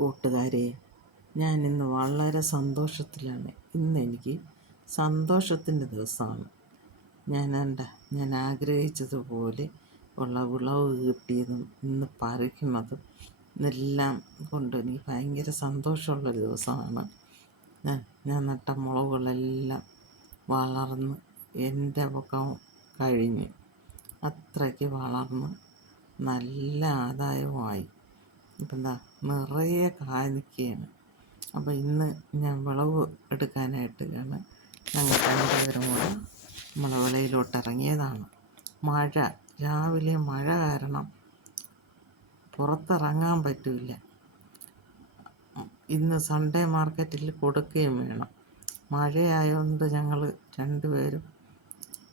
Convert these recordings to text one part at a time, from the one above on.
കൂട്ടുകാരെ, ഞാനിന്ന് വളരെ സന്തോഷത്തിലാണ്. ഇന്നെനിക്ക് സന്തോഷത്തിൻ്റെ ദിവസമാണ്. ഞാൻ ആഗ്രഹിച്ചതുപോലെ ഉള്ള വിളവ് കിട്ടിയതും ഇന്ന് പറിക്കുന്നതും ഇതെല്ലാം കൊണ്ട് എനിക്ക് ഭയങ്കര സന്തോഷമുള്ളൊരു ദിവസമാണ്. ഞാൻ നട്ട മുളകുകളെല്ലാം വളർന്ന് എൻ്റെ പക്കം കഴിഞ്ഞ് അത്രയ്ക്ക് വളർന്ന് നല്ല ആദായവുമായി. ഇപ്പം എന്താ നിറയെ കായ നിൽക്കുകയാണ്. അപ്പോൾ ഇന്ന് ഞാൻ വിളവ് എടുക്കാനായിട്ടാണ് ഞങ്ങൾ രണ്ടുപേരും കൂടെ നമ്മളെ വിളയിലോട്ട് ഇറങ്ങിയതാണ്. രാവിലെ മഴ കാരണം പുറത്തിറങ്ങാൻ പറ്റില്ല. ഇന്ന് സൺഡേ മാർക്കറ്റിൽ കൊടുക്കുകയും വേണം. മഴയായതുകൊണ്ട് ഞങ്ങൾ രണ്ടുപേരും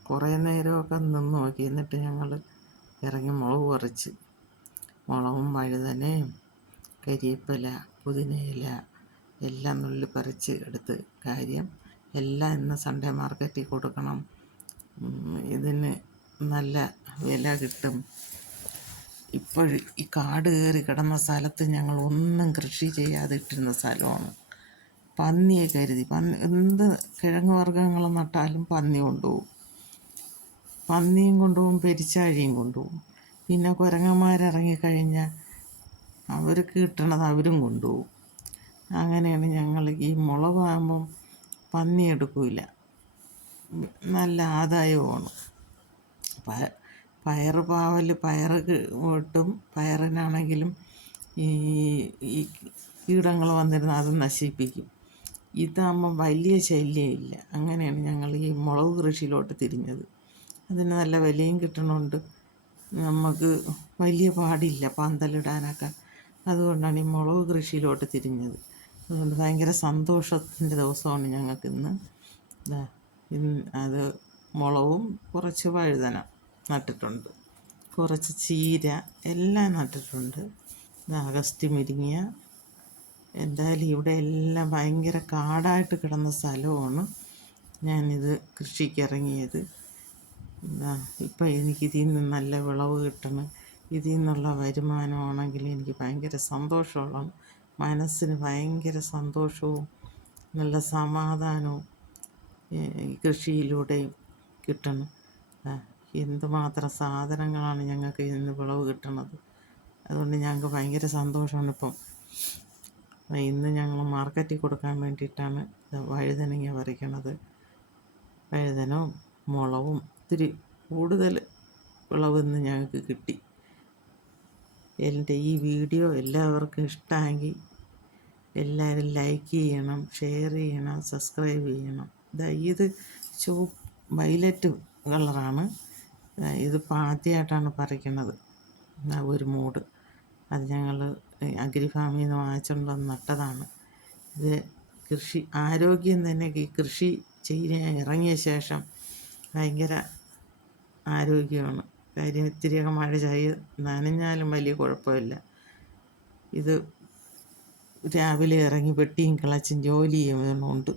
കുറേ നേരമൊക്കെ നിന്ന് നോക്കി. എന്നിട്ട് ഞങ്ങൾ ഇറങ്ങി മുളക് പറിച്ച്, മുളകും വഴുതനയും കരിവേപ്പില പുതിനയില എല്ലാം നുള്ളി പറിച്ച് എടുത്ത്. കാര്യം എല്ലാം ഇന്ന് സൺഡേ മാർക്കറ്റിൽ കൊടുക്കണം. ഇതിന് നല്ല വില കിട്ടും. ഇപ്പോൾ ഈ കാട് കയറി കിടന്ന സ്ഥലത്ത് ഞങ്ങൾ ഒന്നും കൃഷി ചെയ്യാതിട്ടിരുന്ന സ്ഥലമാണ്. പന്നിയെ കരുതി എന്ത് കിഴങ്ങ് വർഗ്ഗങ്ങൾ നട്ടാലും പന്നി കൊണ്ടുപോകും. പന്നിയും കൊണ്ടുപോകും, പെരിച്ചാഴിയും കൊണ്ടുപോകും. പിന്നെ കുരങ്ങന്മാരിറങ്ങിക്കഴിഞ്ഞാൽ അവർക്ക് കിട്ടണത് അവരും കൊണ്ടുപോകും. അങ്ങനെയാണ് ഞങ്ങൾ ഈ മുളകാകുമ്പം പന്നി എടുക്കില്ല, നല്ല ആദായവുമാണ്. പാവൽ പയറ് കിട്ടും. പയറിനാണെങ്കിലും ഈ കീടങ്ങൾ വന്നിരുന്ന് അത് നശിപ്പിക്കും. ഇതാകുമ്പം വലിയ ശല്യമില്ല. അങ്ങനെയാണ് ഞങ്ങൾ ഈ മുളക് കൃഷിയിലോട്ട് തിരിഞ്ഞത്. അതിന് നല്ല വിലയും കിട്ടണമുണ്ട്. നമുക്ക് വലിയ പാടില്ല പന്തലിടാനൊക്കെ. അതുകൊണ്ടാണ് ഈ മുളക് കൃഷിയിലോട്ട് തിരിഞ്ഞത്. അതുകൊണ്ട് ഭയങ്കര സന്തോഷത്തിൻ്റെ ദിവസമാണ് ഞങ്ങൾക്കിന്ന്. അത് മുളകും കുറച്ച് വഴുതന നട്ടിട്ടുണ്ട്, കുറച്ച് ചീര എല്ലാം നട്ടിട്ടുണ്ട്. അഗസ്ത്യ മുരിങ്ങ. എന്തായാലും ഇവിടെ എല്ലാം ഭയങ്കര കാടായിട്ട് കിടന്ന സ്ഥലമാണ് ഞാനിത് കൃഷിക്ക് ഇറങ്ങിയത്. ഇപ്പം എനിക്കിതിൽ നിന്ന് നല്ല വിളവ് കിട്ടണം. ഇതിൽ നിന്നുള്ള വരുമാനമാണെങ്കിൽ എനിക്ക് ഭയങ്കര സന്തോഷമുള്ള, മനസ്സിന് ഭയങ്കര സന്തോഷവും നല്ല സമാധാനവും കൃഷിയിലൂടെയും കിട്ടണം. എന്തുമാത്രം സാധനങ്ങളാണ് ഞങ്ങൾക്ക് ഇന്ന് വിളവ് കിട്ടുന്നത്. അതുകൊണ്ട് ഞങ്ങൾക്ക് ഭയങ്കര സന്തോഷമാണ്. ഇന്ന് ഞങ്ങൾ മാർക്കറ്റിൽ കൊടുക്കാൻ വേണ്ടിയിട്ടാണ് വഴുതനങ്ങ പറിക്കണത്. വഴുതനവും മുളകും ഇത്തിരി കൂടുതൽ വിളവ് ഇന്ന് ഞങ്ങൾക്ക് കിട്ടി. എൻ്റെ ഈ വീഡിയോ എല്ലാവർക്കും ഇഷ്ടമെങ്കിൽ എല്ലാവരും ലൈക്ക് ചെയ്യണം, ഷെയർ ചെയ്യണം, സബ്സ്ക്രൈബ് ചെയ്യണം. ഇത് വയലറ്റ് കളറാണ്. ഇതിപ്പോൾ ആദ്യമായിട്ടാണ് പറിക്കണത്. ഒരു മൂട് അത് ഞങ്ങൾ അഗ്രി ഫാമിൽ നിന്ന് വാങ്ങിച്ചുകൊണ്ട് വന്ന് നട്ടതാണ്. ഇത് ആരോഗ്യം തന്നെ. ഈ കൃഷി ചെയ്യാൻ ഇറങ്ങിയ ശേഷം ഭയങ്കര ആരോഗ്യമാണ്. കാര്യം ഇത്തിരിയൊക്കെ മഴ നനഞ്ഞാലും വലിയ കുഴപ്പമില്ല. ഇത് രാവിലെ ഇറങ്ങി വെട്ടിയും കിളച്ചും ജോലി ചെയ്യുന്നുണ്ട്.